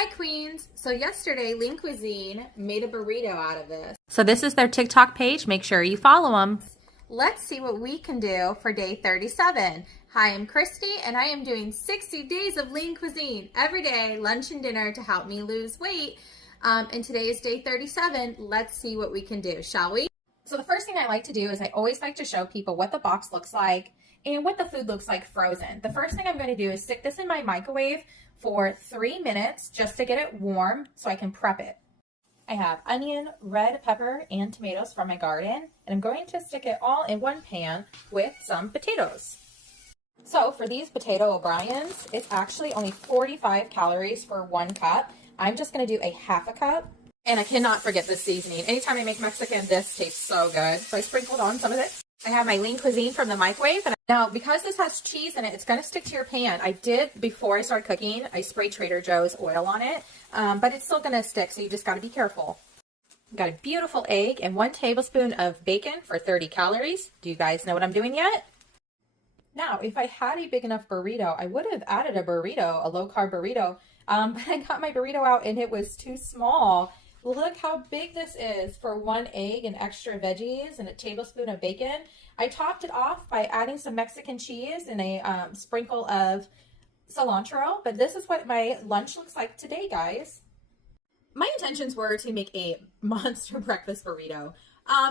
Hi Queens! So yesterday, Lean Cuisine made a burrito out of this. So this is their TikTok page. Make sure you follow them. Let's see what we can do for day 37. Hi, I'm Christy and I am doing 60 days of Lean Cuisine every day, lunch and dinner to help me lose weight. And today is day 37. Let's see what we can do, shall we? So the first thing I like to do is I always like to show people what the box looks like and what the food looks like frozen. The first thing I'm going to do is stick this in my microwave for 3 minutes just to get it warm so I can prep it. I have onion, red pepper, and tomatoes from my garden, and I'm going to stick it all in one pan with some potatoes. So for these potato O'Briens, it's actually only 45 calories for 1 cup. I'm just going to do a half a cup. And I cannot forget this seasoning. Anytime I make Mexican, this tastes so good. So I sprinkled on some of it. I have my Lean Cuisine from the microwave. And now, because this has cheese in it, it's going to stick to your pan. I did, before I started cooking, I sprayed Trader Joe's oil on it. But it's still going to stick, so you just got to be careful. Got a beautiful egg and 1 tablespoon of bacon for 30 calories. Do you guys know what I'm doing yet? Now, if I had a big enough burrito, I would have added a burrito, a low-carb burrito. But I got my burrito out and it was too small. Look how big this is for 1 egg and extra veggies and a tablespoon of bacon. I topped it off by adding some Mexican cheese and a sprinkle of cilantro. But this is what my lunch looks like today, guys. My intentions were to make a monster breakfast burrito.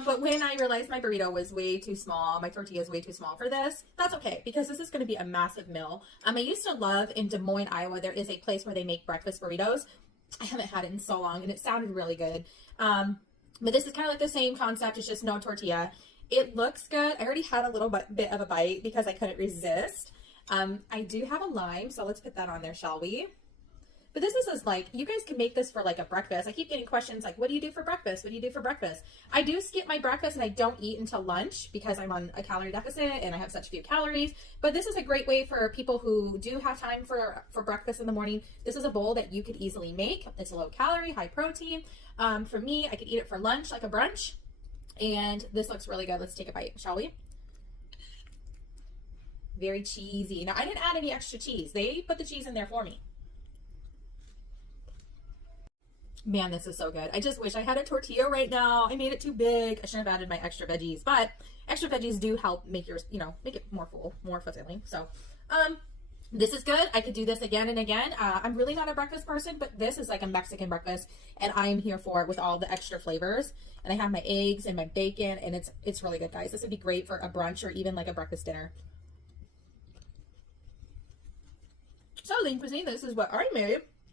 But when I realized my burrito was way too small, my tortilla is way too small for this, that's okay, because this is going to be a massive meal. I used to love in Des Moines, Iowa, there is a place where they make breakfast burritos. I haven't had it in so long, and it sounded really good. But this is kind of like the same concept. It's just no tortilla. It looks good. I already had a little bit of a bite because I couldn't resist. I do have a lime, so let's put that on there, shall we? But this is like, you guys can make this for like a breakfast. I keep getting questions like, what do you do for breakfast? What do you do for breakfast? I do skip my breakfast and I don't eat until lunch because I'm on a calorie deficit and I have such few calories. But this is a great way for people who do have time for breakfast in the morning. This is a bowl that you could easily make. It's low calorie, high protein. For me, I could eat it for lunch like a brunch. And this looks really good. Let's take a bite, shall we? Very cheesy. Now, I didn't add any extra cheese. They put the cheese in there for me. Man, this is so good. I just wish I had a tortilla right now. I made it too big. I shouldn't have added my extra veggies, but extra veggies do help make yours, make it more full, more fulfilling. So, this is good. I could do this again and again. I'm really not a breakfast person, but this is like a Mexican breakfast, and I am here for it with all the extra flavors. And I have my eggs and my bacon, and it's really good, guys. This would be great for a brunch or even like a breakfast dinner. So, Lean Cuisine, this is what I made.